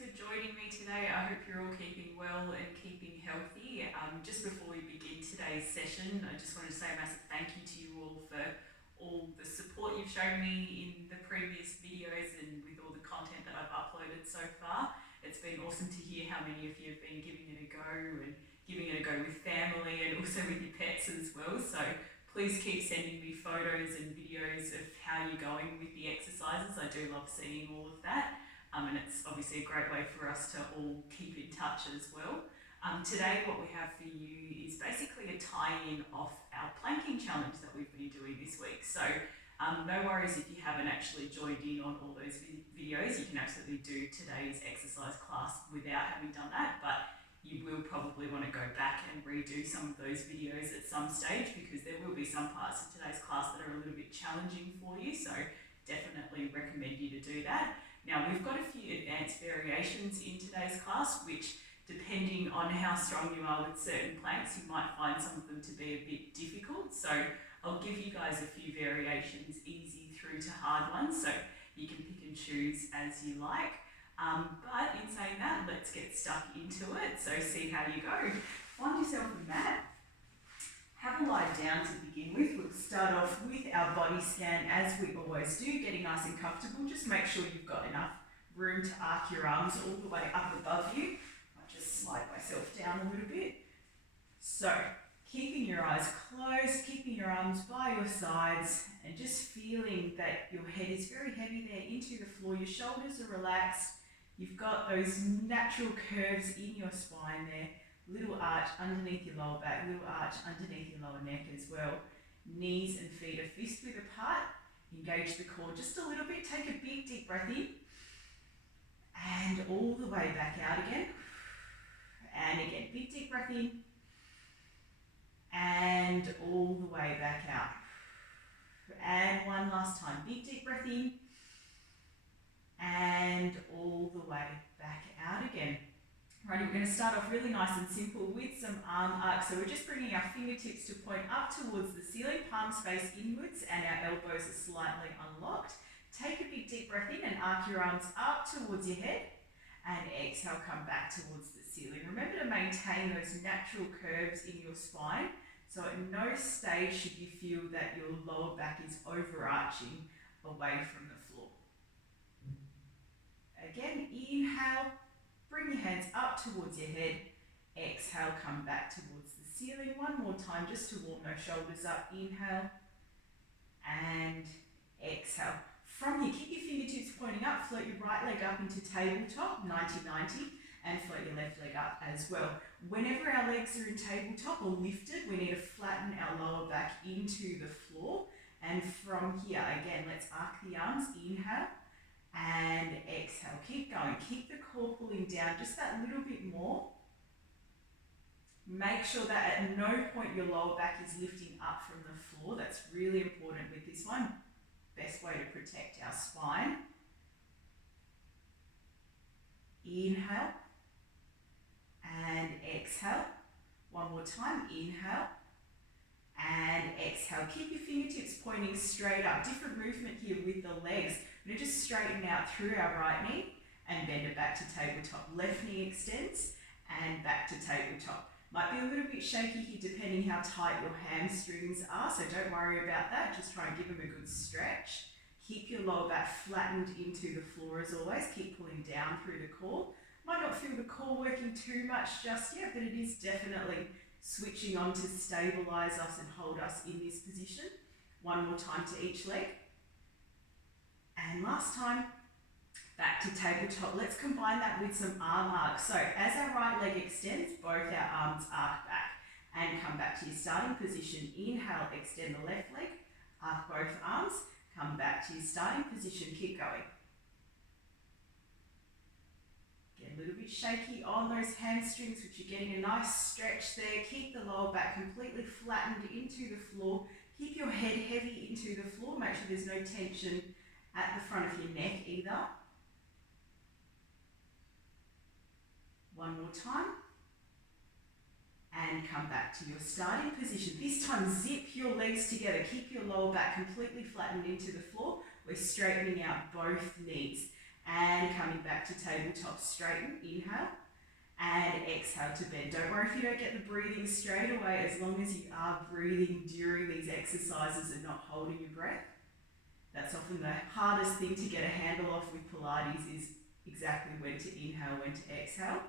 for joining me today. I hope you're all keeping well and keeping healthy. Just before we begin today's session, I just want to say a massive thank you to you all for all the support you've shown me in the previous videos and with all the content that I've uploaded so far. It's been awesome to hear how many of you have been giving it a go and giving it a go with family and also with your pets as well. So please keep sending me photos and videos of how you're going with the exercises. I do love seeing all of that. And it's obviously a great way for us to all keep in touch as well. Today what we have for you is basically a tie-in of our planking challenge that we've been doing this week. So no worries if you haven't actually joined in on all those videos. You can absolutely do today's exercise class without having done that, but you will probably want to go back and redo some of those videos at some stage because there will be some parts of today's class that are a little bit challenging for you. So definitely recommend you to do that. Now we've got a few advanced variations in today's class, which depending on how strong you are with certain planks, you might find some of them to be a bit difficult. So I'll give you guys a few variations, easy through to hard ones, so you can pick and choose as you like. But in saying that, let's get stuck into it. So see how you go. Find yourself a mat. Have a lie down to begin with. We'll start off with our body scan as we always do, getting nice and comfortable. Just make sure you've got enough room to arc your arms all the way up above you. I'll just slide myself down a little bit. So keeping your eyes closed, keeping your arms by your sides and just feeling that your head is very heavy there into the floor. Your shoulders are relaxed. You've got those natural curves in your spine there. Little arch underneath your lower back, little arch underneath your lower neck as well. Knees and feet are fist width apart. Engage the core just a little bit. Take a big deep breath in. And all the way back out again. And again, big deep breath in. And all the way back out. And one last time. Big deep breath in. And all the way back out again. Alrighty, we're going to start off really nice and simple with some arm arcs. So we're just bringing our fingertips to point up towards the ceiling, palms face inwards, and our elbows are slightly unlocked. Take a big deep breath in and arc your arms up towards your head, and exhale, come back towards the ceiling. Remember to maintain those natural curves in your spine, so at no stage should you feel that your lower back is overarching away from the floor. Again, inhale. Bring your hands up towards your head. Exhale, come back towards the ceiling. One more time just to warm those shoulders up. Inhale and exhale. From here, keep your fingertips pointing up. Float your right leg up into tabletop, 90-90, and float your left leg up as well. Whenever our legs are in tabletop or lifted, we need to flatten our lower back into the floor. And from here, again, let's arc the arms. Inhale. And exhale, keep going, keep the core pulling down just that little bit more. Make sure that at no point your lower back is lifting up from the floor. That's really important with this one. Best way to protect our spine. Inhale and exhale. One more time, inhale and exhale. Keep your fingertips pointing straight up. Different movement here with the legs. We're going to just straighten out through our right knee and bend it back to tabletop. Left knee extends and back to tabletop. Might be a little bit shaky here depending how tight your hamstrings are, so don't worry about that. Just try and give them a good stretch. Keep your lower back flattened into the floor as always. Keep pulling down through the core. Might not feel the core working too much just yet, but it is definitely switching on to stabilize us and hold us in this position. One more time to each leg. And last time, back to tabletop. Let's combine that with some arm arcs. So as our right leg extends, both our arms arc back and come back to your starting position. Inhale, extend the left leg, arc both arms, come back to your starting position, keep going. Get a little bit shaky on those hamstrings, which you're getting a nice stretch there. Keep the lower back completely flattened into the floor. Keep your head heavy into the floor. Make sure there's no tension at the front of your neck either. One more time. And come back to your starting position. This time zip your legs together. Keep your lower back completely flattened into the floor. We're straightening out both knees. and coming back to tabletop straighten, inhale, and exhale to bend. Don't worry if you don't get the breathing straight away, as long as you are breathing during these exercises and not holding your breath. That's often the hardest thing to get a handle of with Pilates, is exactly when to inhale, when to exhale.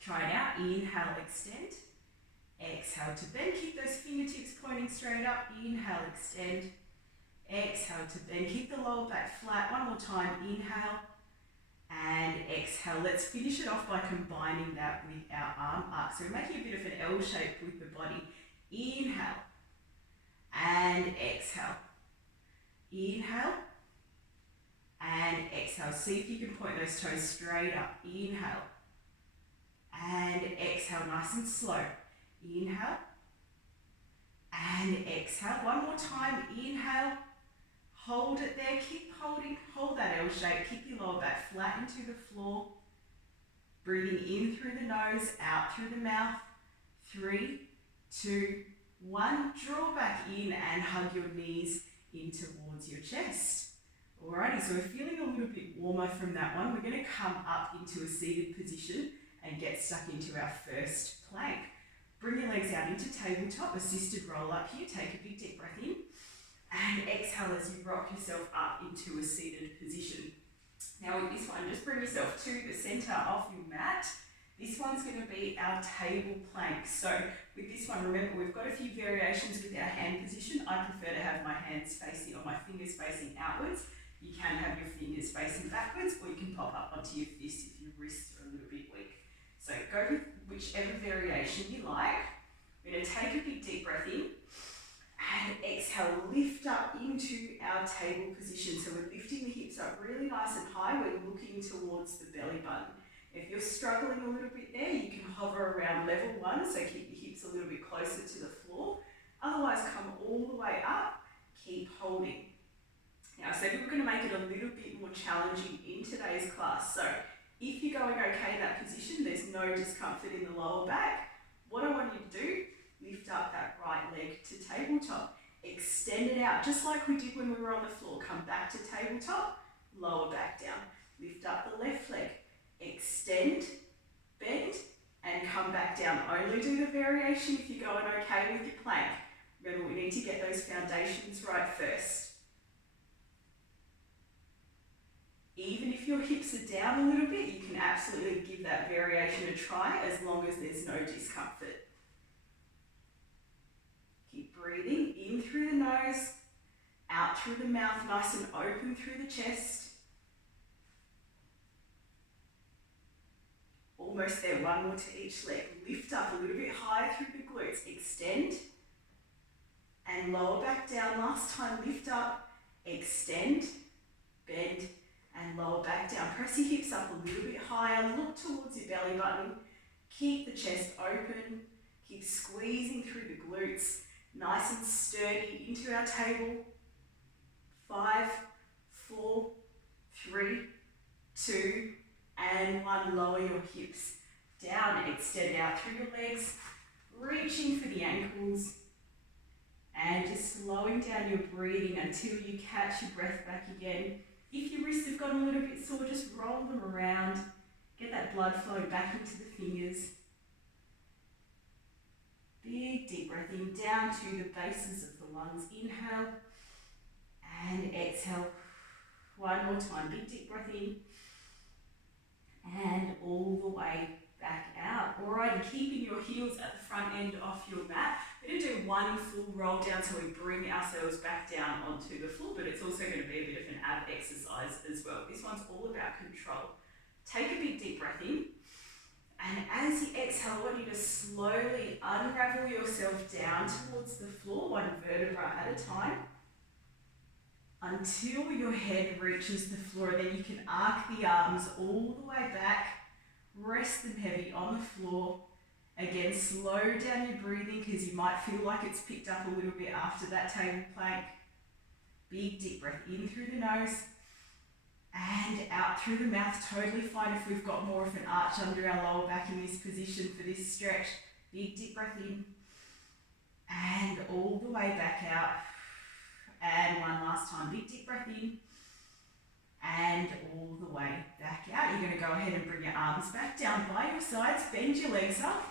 Try it out. Inhale, extend. Exhale to bend. Keep those fingertips pointing straight up. Inhale, extend. Exhale to bend. Keep the lower back flat. One more time. Inhale and exhale. Let's finish it off by combining that with our arm arc. So we're making a bit of an L shape with the body. Inhale and exhale. Inhale and exhale. See if you can point those toes straight up. Inhale and exhale, nice and slow. Inhale and exhale. One more time. Inhale. Hold it there. Keep holding. Hold that L shape. Keep your lower back flat into the floor. Breathing in through the nose, out through the mouth. 3, 2, 1. Draw back in and hug your knees in towards your chest. Alrighty, so we're feeling a little bit warmer from that one. We're going to come up into a seated position and get stuck into our first plank. Bring your legs out into tabletop, assisted roll up here. Take a big deep breath in and exhale as you rock yourself up into a seated position. Now with this one, just bring yourself to the center of your mat. This one's going to be our table plank. So with this one, remember we've got a few variations with our hand position. I prefer to have my hands facing, or my fingers facing outwards. You can have your fingers facing backwards, or you can pop up onto your fist if your wrists are a little bit weak. So go with whichever variation you like. We're going to take a big deep breath in and exhale, lift up into our table position. So we're lifting the hips up really nice and high. We're looking towards the belly button. If you're struggling a little bit there, you can hover around level 1, so keep your hips a little bit closer to the floor. Otherwise, come all the way up, keep holding. Now, I said we were going to make it a little bit more challenging in today's class. So if you're going okay in that position, there's no discomfort in the lower back, what I want you to do, lift up that right leg to tabletop. Extend it out, just like we did when we were on the floor. Come back to tabletop, lower back down. Lift up the left leg. Extend, bend, and come back down. Only do the variation if you're going okay with your plank. Remember, we need to get those foundations right first. Even if your hips are down a little bit, you can absolutely give that variation a try as long as there's no discomfort. Keep breathing in through the nose, out through the mouth, nice and open through the chest. Almost there, one more to each leg. Lift up a little bit higher through the glutes. Extend and lower back down. Last time, lift up, extend, bend, and lower back down. Press your hips up a little bit higher. Look towards your belly button. Keep the chest open. Keep squeezing through the glutes. Nice and sturdy into our table. 5, 4, 3, 2, and 1. Lower your hips down. Extend out through your legs. Reaching for the ankles. And just slowing down your breathing until you catch your breath back again. If your wrists have gotten a little bit sore, just roll them around. Get that blood flowing back into the fingers. Big deep breath in, down to the bases of the lungs. Inhale and exhale. One more time. Big deep breath in and all the way back out. Alright, keeping your heels at the front end of your mat. We're going to do one full roll down so we bring ourselves back down onto the floor, but it's also going to be a bit of an ab exercise as well. This one's all about control. Take a big deep breath in, and as you exhale, I want you to slowly unravel yourself down towards the floor, one vertebra at a time, until your head reaches the floor. Then you can arc the arms all the way back, rest them heavy on the floor. Again, slow down your breathing because you might feel like it's picked up a little bit after that table plank. Big deep breath in through the nose and out through the mouth. Totally fine if we've got more of an arch under our lower back in this position for this stretch. Big deep breath in and all the way back out. And one last time. Big deep breath in and all go ahead and bring your arms back down by your sides, bend your legs up.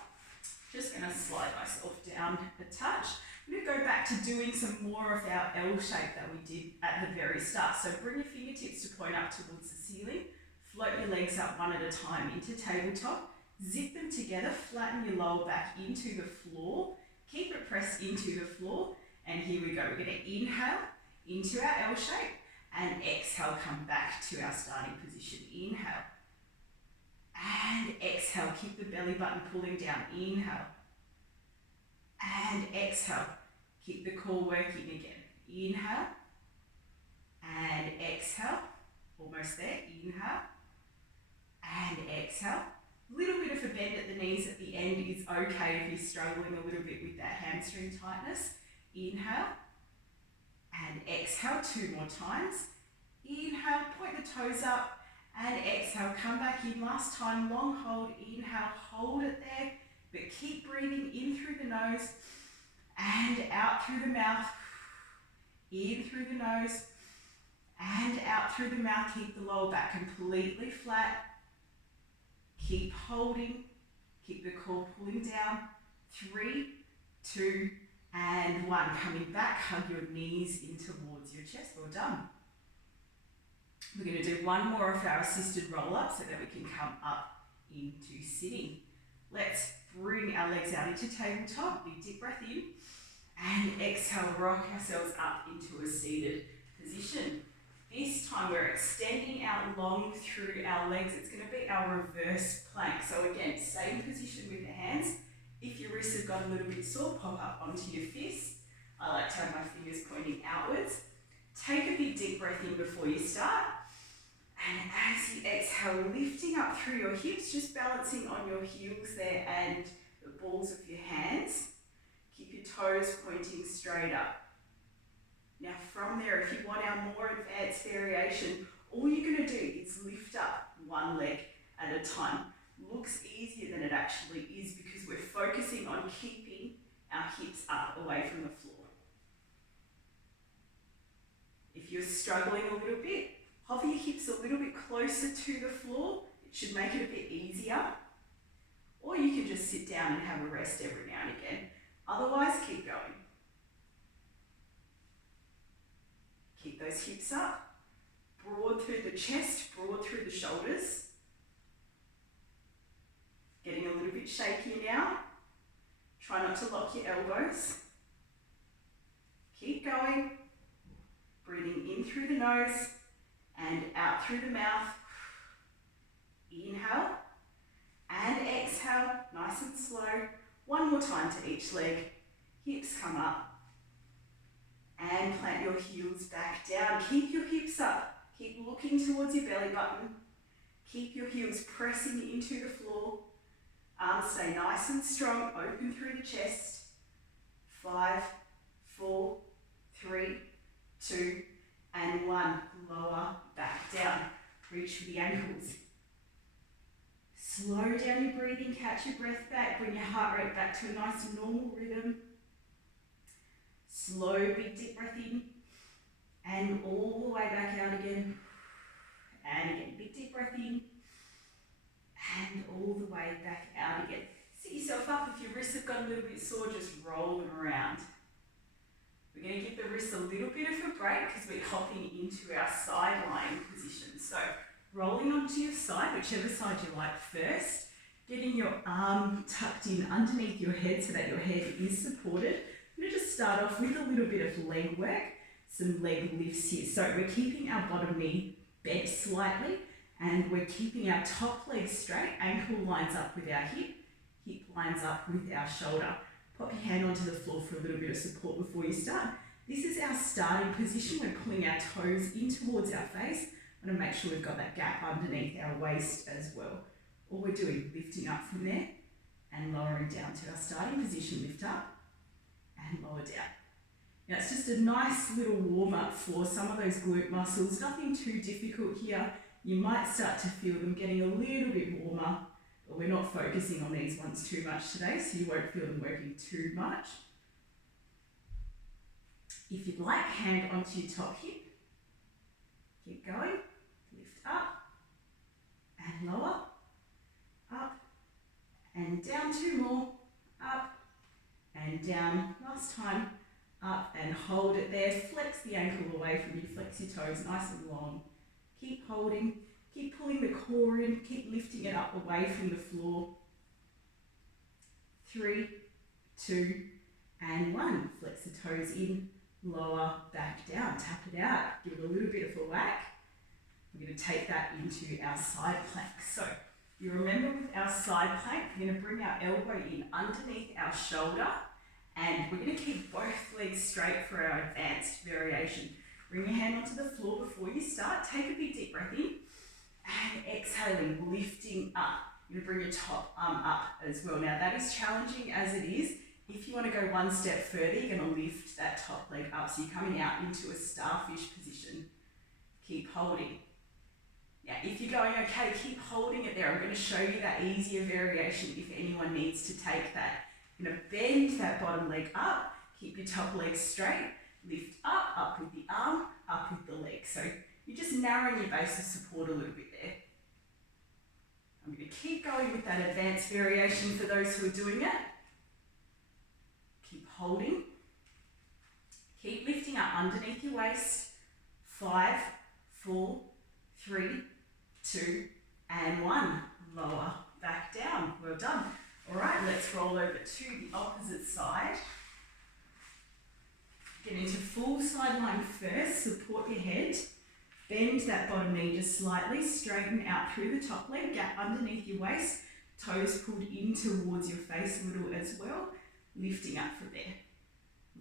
Just going to slide myself down a touch. I'm going to go back to doing some more of our L shape that we did at the very start. So bring your fingertips to point up towards the ceiling. Float your legs up one at a time into tabletop. Zip them together, flatten your lower back into the floor. Keep it pressed into the floor. And here we go. We're going to inhale into our L shape and exhale, come back to our starting position. Inhale. And exhale, keep the belly button pulling down. Inhale. And exhale, keep the core working again. Inhale. And exhale. Almost there. Inhale. And exhale. A little bit of a bend at the knees at the end is okay if you're struggling a little bit with that hamstring tightness. Inhale. And exhale 2 more times. Inhale, point the toes up. And exhale, come back in. Last time, long hold. Inhale, hold it there. But keep breathing in through the nose and out through the mouth. In through the nose and out through the mouth. Keep the lower back completely flat. Keep holding. Keep the core pulling down. 3, 2, and 1. Coming back, hug your knees in towards your chest. Well done. We're going to do one more of our assisted roll-up so that we can come up into sitting. Let's bring our legs out into tabletop. Big deep breath in. And exhale, rock ourselves up into a seated position. This time we're extending out long through our legs. It's going to be our reverse plank. So again, same position with the hands. If your wrists have got a little bit sore, pop up onto your fists. I like to have my fingers pointing outwards. Take a big deep breath in before you start. And as you exhale, lifting up through your hips, just balancing on your heels there and the balls of your hands. Keep your toes pointing straight up. Now from there, if you want our more advanced variation, all you're going to do is lift up one leg at a time. Looks easier than it actually is because we're focusing on keeping our hips up away from the floor. If you're struggling a little bit, hover your hips a little bit closer to the floor. It should make it a bit easier. Or you can just sit down and have a rest every now and again. Otherwise, keep going. Keep those hips up. Broad through the chest, broad through the shoulders. Getting a little bit shaky now. Try not to lock your elbows. Keep going. Breathing in through the nose and out through the mouth. Inhale and exhale, nice and slow. One more time to each leg. Hips come up and plant your heels back down. Keep your hips up. Keep looking towards your belly button. Keep your heels pressing into the floor. Arms stay nice and strong, open through the chest. 5, 4, 3, 2, and 1. Lower back down. Reach for the ankles. Slow down your breathing, catch your breath back, bring your heart rate back to a nice normal rhythm. Slow, big deep breath in, and all the way back out again. And again, big deep breath in, and all the way back out again. Sit yourself up. If your wrists have got a little bit sore, just roll them around. We're going to give the wrists a little bit of a break because we're hopping into our side lying position. So rolling onto your side, whichever side you like first, getting your arm tucked in underneath your head so that your head is supported. I'm going to just start off with a little bit of leg work, some leg lifts here. So we're keeping our bottom knee bent slightly and we're keeping our top leg straight, ankle lines up with our hip lines up with our shoulder. Pop your hand onto the floor for a little bit of support before you start. This is our starting position. We're pulling our toes in towards our face. I want to make sure we've got that gap underneath our waist as well. All we're doing, lifting up from there and lowering down to our starting position. Lift up and lower down. Now it's just a nice little warm up for some of those glute muscles. Nothing too difficult here. You might start to feel them getting a little bit warmer, but we're not focusing on these ones too much today, so you won't feel them working too much. If you'd like, hand onto your top hip. Keep going. Lift up and lower. down, 2 more, up and down, last time, up and hold it there, flex the ankle away from you, flex your toes nice and long, keep holding, keep pulling the core in, keep lifting it up away from the floor, 3, 2 and 1, flex the toes in, lower, back down, tap it out, give it a little bit of a whack. We're going to take that into our side plank. So you remember with our side plank, we're going to bring our elbow in underneath our shoulder and we're going to keep both legs straight for our advanced variation. Bring your hand onto the floor before you start. Take a big deep breath in and exhaling, lifting up. You're going to bring your top arm up as well. Now that is challenging as it is. If you want to go one step further, you're going to lift that top leg up. So you're coming out into a starfish position. Keep holding. Now, if you're going okay, keep holding it there. I'm going to show you that easier variation if anyone needs to take that. You're going to bend that bottom leg up, keep your top leg straight, lift up with the arm, up with the leg. So you're just narrowing your base of support a little bit there. I'm going to keep going with that advanced variation for those who are doing it. Keep holding. Keep lifting up underneath your waist. 5, 4, 3, 2, and 1. Lower, back down. Well done. All right, let's roll over to the opposite side. Get into full side line first. Support your head. Bend that bottom knee just slightly. Straighten out through the top leg. Gap underneath your waist. Toes pulled in towards your face a little as well. Lifting up from there.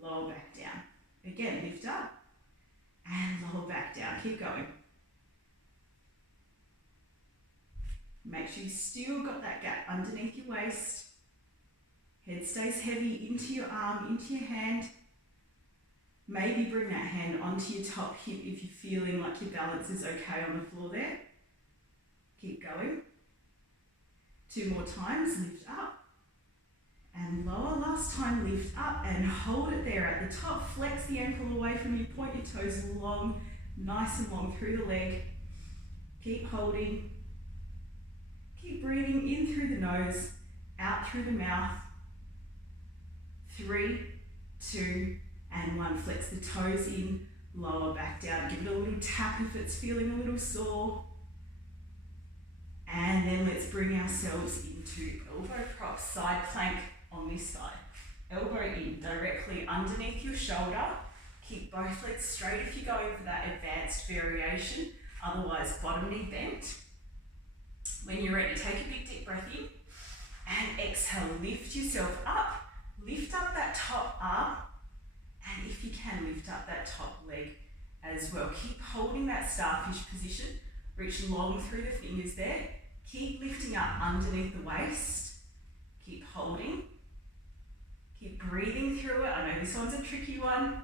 Lower back down. Again, lift up. And lower back down. Keep going. Make sure you've still got that gap underneath your waist. Head stays heavy into your arm, into your hand. Maybe bring that hand onto your top hip if you're feeling like your balance is okay on the floor there. Keep going. 2 more times, lift up. And lower, last time, lift up and hold it there at the top. Flex the ankle away from you, point your toes long, nice and long through the leg. Keep holding. Keep breathing in through the nose, out through the mouth. 3, 2, and 1. Flex the toes in, lower back down. Give it a little tap if it's feeling a little sore. And then let's bring ourselves into elbow prop, side plank on this side. Elbow in directly underneath your shoulder. Keep both legs straight if you're going for that advanced variation. Otherwise, bottom knee bent. When you're ready, take a big deep breath in and exhale. Lift yourself up. Lift up that top arm. And if you can, lift up that top leg as well. Keep holding that starfish position. Reach long through the fingers there. Keep lifting up underneath the waist. Keep holding. Keep breathing through it. I know this one's a tricky one.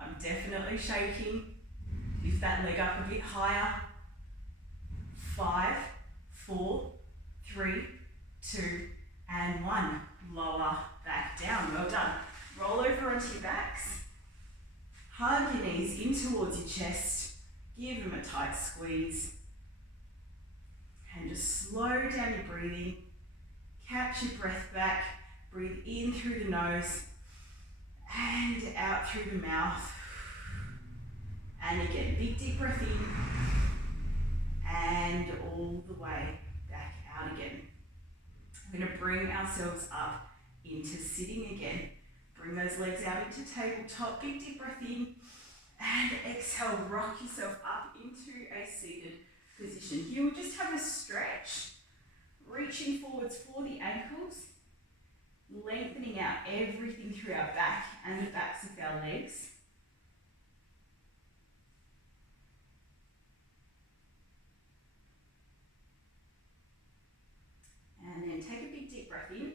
I'm definitely shaking. Lift that leg up a bit higher. 5, 4, 3, 2, and 1. Lower back down. Well done. Roll over onto your backs. Hug your knees in towards your chest. Give them a tight squeeze. And just slow down your breathing. Catch your breath back. Breathe in through the nose and out through the mouth. And again, big deep breath in and all the way back out again. We're going to bring ourselves up into sitting again. Bring those legs out into tabletop. Big deep breath in and exhale. Rock yourself up into a seated position. Here we'll just have a stretch. Reaching forwards for the ankles. Lengthening out everything through our back and the backs of our legs. And then take a big deep breath in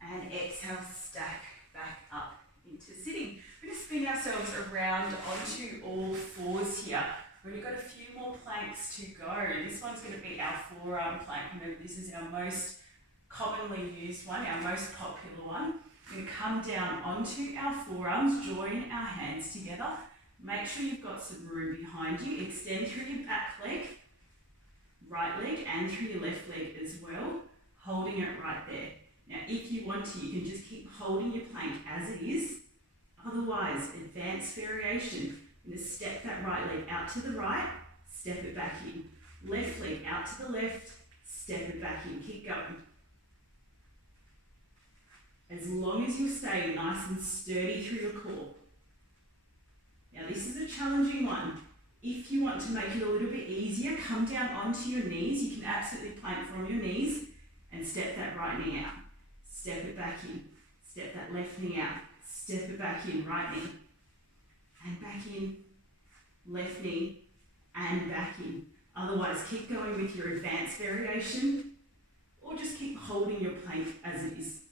and exhale, stack back up into sitting. We're going to spin ourselves around onto all fours here. We've only got a few more planks to go. This one's going to be our forearm plank. Remember, this is our most commonly used one, our most popular one. We're going to come down onto our forearms, join our hands together. Make sure you've got some room behind you. Extend through your back leg, right leg, and through your left leg as well. holding it right there. Now, if you want to, you can just keep holding your plank as it is. Otherwise, advanced variation. You're going to step that right leg out to the right, step it back in. Left leg out to the left, step it back in. Keep going. As long as you stay nice and sturdy through your core. Now, this is a challenging one. If you want to make it a little bit easier, come down onto your knees. You can absolutely plank from your knees and step that right knee out. Step it back in. Step that left knee out. Step it back in, right knee. And back in, left knee, and back in. Otherwise, keep going with your advanced variation, or just keep holding your plank as it is.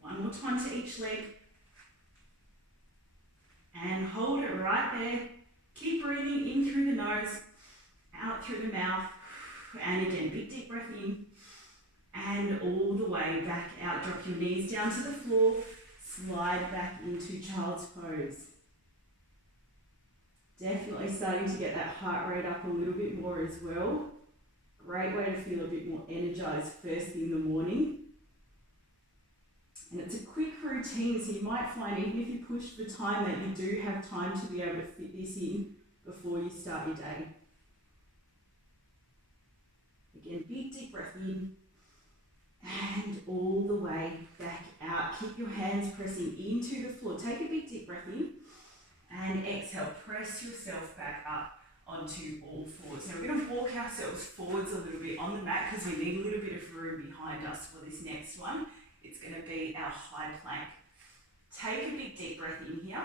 One more time to each leg. And hold it right there. Keep breathing in through the nose, out through the mouth. And again, big deep breath in. And all the way back out. Drop your knees down to the floor. Slide back into child's pose. Definitely starting to get that heart rate up a little bit more as well. Great way to feel a bit more energized first thing in the morning. And it's a quick routine, so you might find even if you push the time that you do have time to be able to fit this in before you start your day. Again, big deep breath in and all the way back out. Keep your hands pressing into the floor. Take a big deep breath in and exhale. Press yourself back up onto all fours. Now we're going to walk ourselves forwards a little bit on the mat because we need a little bit of room behind us for this next one. It's going to be our high plank. Take a big deep breath in here.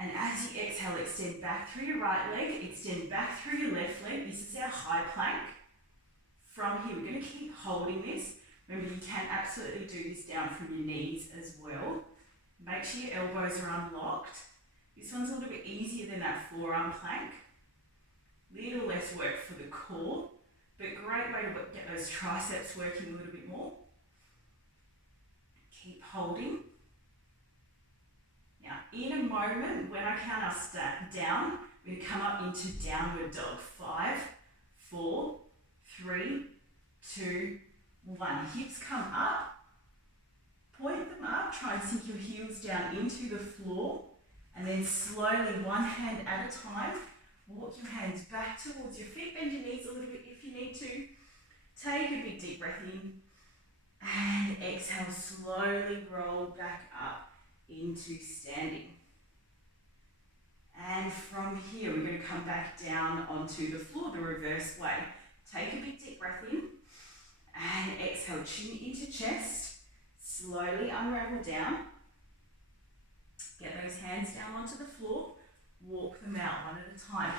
And as you exhale, extend back through your right leg, extend back through your left leg. This is our high plank. From here, we're going to keep holding this. Remember, you can absolutely do this down from your knees as well. Make sure your elbows are unlocked. This one's a little bit easier than that forearm plank. Little less work for the core, but great way to get those triceps working a little bit more. Keep holding. Now, in a moment, when I count us down, we're going to come up into downward dog. 5, 4, 3, 2, 1. Hips come up. Point them up. Try and sink your heels down into the floor. And then slowly, one hand at a time, walk your hands back towards your feet. Bend your knees a little bit if you need to. Take a big deep breath in. And exhale, slowly roll back up into standing. And from here, we're going to come back down onto the floor the reverse way. Take a big deep breath in. And exhale, chin into chest. Slowly unravel down. Get those hands down onto the floor. Walk them out one at a time.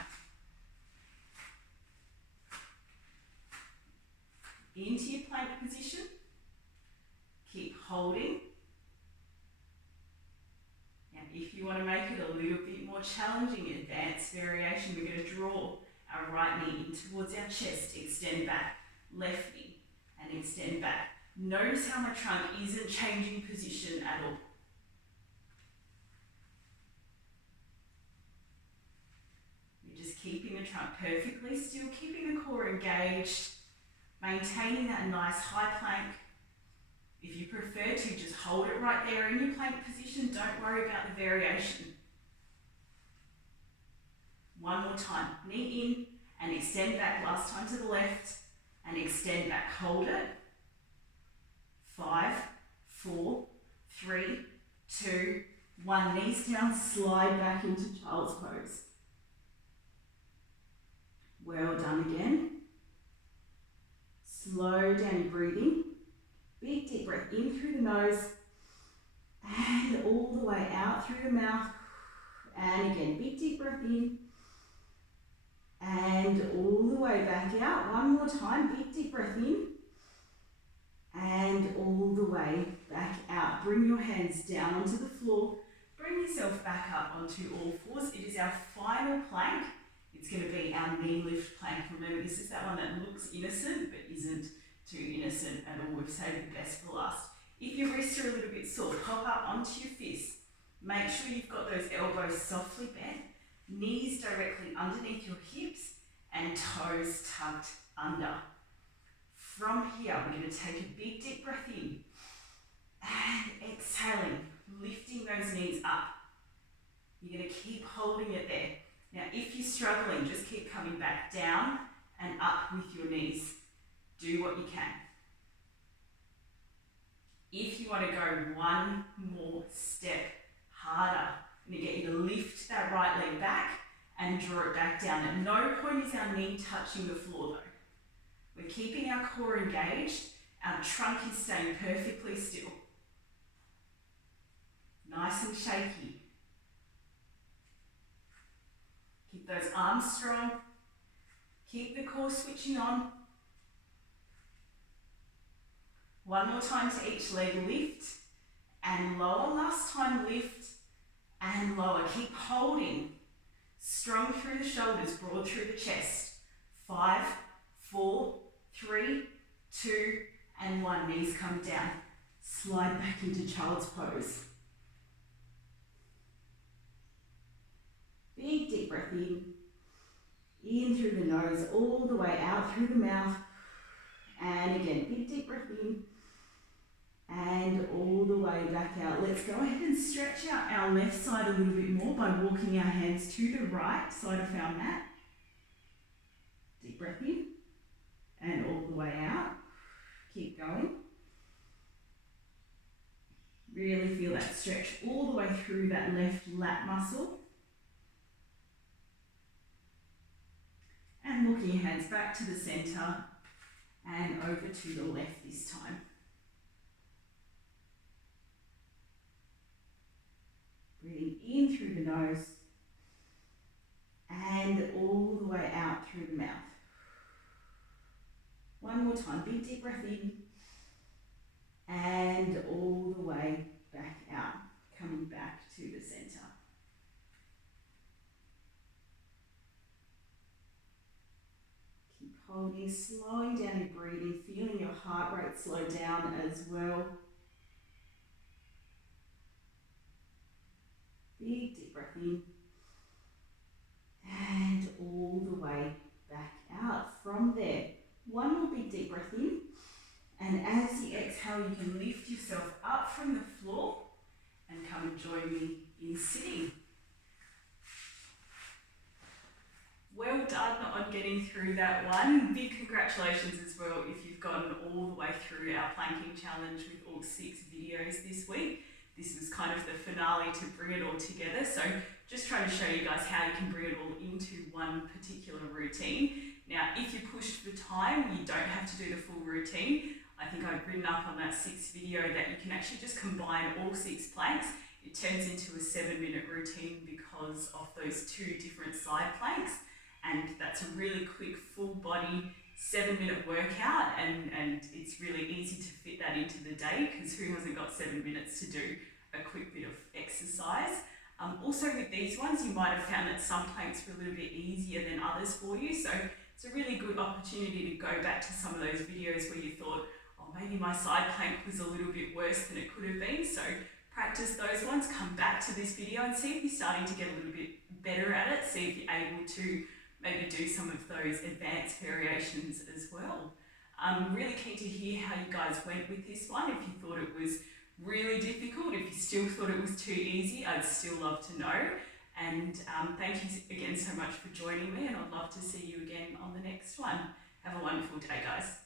Into your plank position. Keep holding. Now, if you want to make it a little bit more challenging, advanced variation, we're going to draw our right knee in towards our chest, extend back, left knee, and extend back. Notice how my trunk isn't changing position at all. You're just keeping the trunk perfectly still, keeping the core engaged, maintaining that nice high plank. If you prefer to, just hold it right there in your plank position. Don't worry about the variation. One more time. Knee in and extend back. Last time to the left and extend back. Hold it. 5, 4, 3, 2, 1. Knees down. Slide back into child's pose. Well done again. Slow down your breathing. Big deep breath in through the nose and all the way out through the mouth. And again, big deep breath in and all the way back out. One more time, big deep breath in and all the way back out. Bring your hands down onto the floor. Bring yourself back up onto all fours. It is our final plank. It's going to be our knee lift plank. Remember, this is that one that looks innocent but isn't too innocent at all. We've saved the best for last. If your wrists are a little bit sore, pop up onto your fists. Make sure you've got those elbows softly bent, knees directly underneath your hips and toes tucked under. From here, we're going to take a big deep breath in and exhaling, lifting those knees up. You're going to keep holding it there. Now, if you're struggling, just keep coming back down and up with your knees. Do what you can. If you want to go one more step harder, I'm going to get you to lift that right leg back and draw it back down. At no point is our knee touching the floor though. We're keeping our core engaged, our trunk is staying perfectly still. Nice and shaky. Keep those arms strong. Keep the core switching on. One more time to each leg, lift and lower. Last time, lift and lower. Keep holding. Strong through the shoulders, broad through the chest. 5, 4, 3, 2, and 1. Knees come down. Slide back into child's pose. Big deep breath in through the nose, all the way out through the mouth. And again, big deep breath in and all the way back out. Let's go ahead and stretch out our left side a little bit more by walking our hands to the right side of our mat. Deep breath in and all the way out. Keep going. Really feel that stretch all the way through that left lat muscle. And walking your hands back to the center and over to the left this time. Breathing in through the nose and all the way out through the mouth. One more time, big deep breath in and all the way back out, coming back to the center. Keep holding, slowing down your breathing, feeling your heart rate slow down as well. Big deep breath in and all the way back out. From there, one more big deep breath in, and as you exhale you can lift yourself up from the floor and come and join me in sitting. Well done on getting through that one. Big congratulations as well if you've gotten all the way through our planking challenge with all 6 videos this week. This was kind of the finale to bring it all together. So just trying to show you guys how you can bring it all into one particular routine. Now, if you're pushed for time, you don't have to do the full routine. I think I've written up on that 6th video that you can actually just combine all 6 planks. It turns into a 7-minute routine because of those 2 different side planks. And that's a really quick full body 7-minute workout, and it's really easy to fit that into the day because who hasn't got 7 minutes to do a quick bit of exercise. Also with these ones, you might have found that some planks were a little bit easier than others for you, so it's a really good opportunity to go back to some of those videos where you thought, oh, maybe my side plank was a little bit worse than it could have been. So practice those ones, come back to this video and see if you're starting to get a little bit better at it, see if you're able to maybe do some of those advanced variations as well. I'm really keen to hear how you guys went with this one. If you thought it was really difficult, if you still thought it was too easy, I'd still love to know. And thank you again so much for joining me, and I'd love to see you again on the next one. Have a wonderful day, guys.